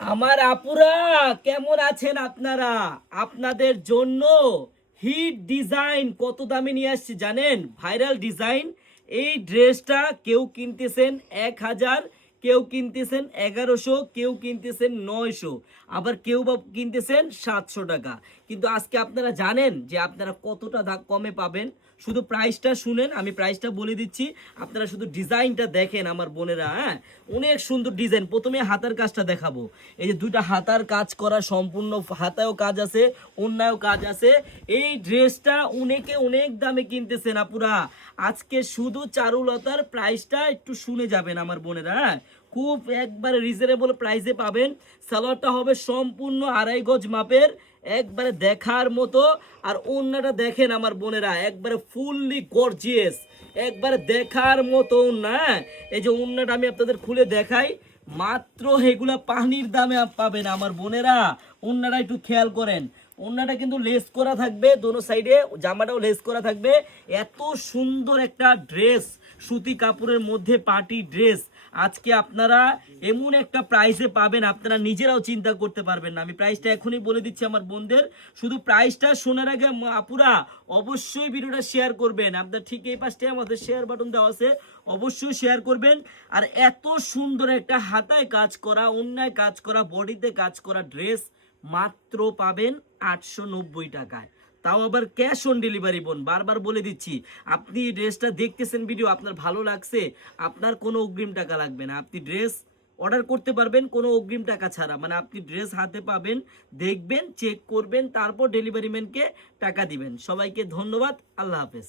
আমার আপুরা কেমন আছেন আপনারা? আপনাদের জন্য হিট ডিজাইন কত দামে নিয়ে আসছি জানেন? Viral design. এই ড্রেসটা কেউ কিনতেছেন 1000, কেউ কিনতেছেন 1100, কেউ কিনতেছেন 900, আবার কেউ বা কিনতেছেন 700 টাকা। কিন্তু আজকে আপনারা জানেন যে আপনারা কতটা দাম কমে পাবেন। শুধু প্রাইসটা শুনেন, আমি প্রাইসটা বলে দিচ্ছি, আপনারা শুধু ডিজাইনটা দেখেন আমার বোনেরা। হ্যাঁ, অনেক সুন্দর ডিজাইন। প্রথমে হাতার কাজটা দেখাবো। এই যে দুইটা হাতার কাজ করা, সম্পূর্ণ হাতায়ও কাজ আছে, অন্যায়ও কাজ আছে। এই ড্রেসটা অনেকে অনেক দামে কিনতেছেন আপুরা। আজকে শুধু চারুলতার প্রাইসটা একটু শুনে যাবেন আমার বোনেরা। হ্যাঁ, খুব একবারে রিজনেবল প্রাইসে পাবেন। সালোয়ারটা হবে সম্পূর্ণ 2.5 গজ মাপের, একবারে দেখার মতো। আর ওড়নাটা দেখেন আমার বোনেরা, একবারে ফুললি গর্জিয়াস, একবারে দেখার মতো না। এই যে ওড়নাটা আমি আপনাদের খুলে দেখাই, মাত্র এগুলা পানির দামে পাবেন আমার বোনেরা। ওড়নাটা একটু খেয়াল করেন, ওড়নাটা কিন্তু লেস করা থাকবে দোনো সাইডে, জামাটাও লেস করা থাকবে। এত সুন্দর একটা ড্রেস, সুতি কাপড়ের মধ্যে পার্টি ড্রেস আজকে আপনারা এমন একটা প্রাইসে পাবেন, আপনারা নিজেরাও চিন্তা করতে পারবেন না। আমি প্রাইসটা এখনই বলে দিচ্ছি আমার বোনদের। শুধু প্রাইসটা শোনার আগে আপুরা অবশ্যই ভিডিওটা শেয়ার করবেন। আপনার ঠিক এই পাশে আমাদের শেয়ার বাটন দেওয়া আছে, অবশ্যই শেয়ার করবেন। আর এত সুন্দর একটা হাতায় কাজ করা, অন্যায় কাজ করা, বডিতে কাজ করা ড্রেস মাত্র পাবেন 890 টাকায়, তাও আবার ক্যাশ অন ডেলিভারি। বোন বারবার বলে দিচ্ছি, আপনি ড্রেসটা দেখতেছেন, ভিডিও আপনার ভালো লাগছে, আপনার কোনো অগ্রিম টাকা লাগবে না। আপনি ড্রেস অর্ডার করতে পারবেন কোনো অগ্রিম টাকা ছাড়া। মানে আপনি ড্রেস হাতে পাবেন, দেখবেন, চেক করবেন, তারপর ডেলিভারি ম্যানকে টাকা দিবেন। সবাইকে ধন্যবাদ, আল্লাহ হাফেজ।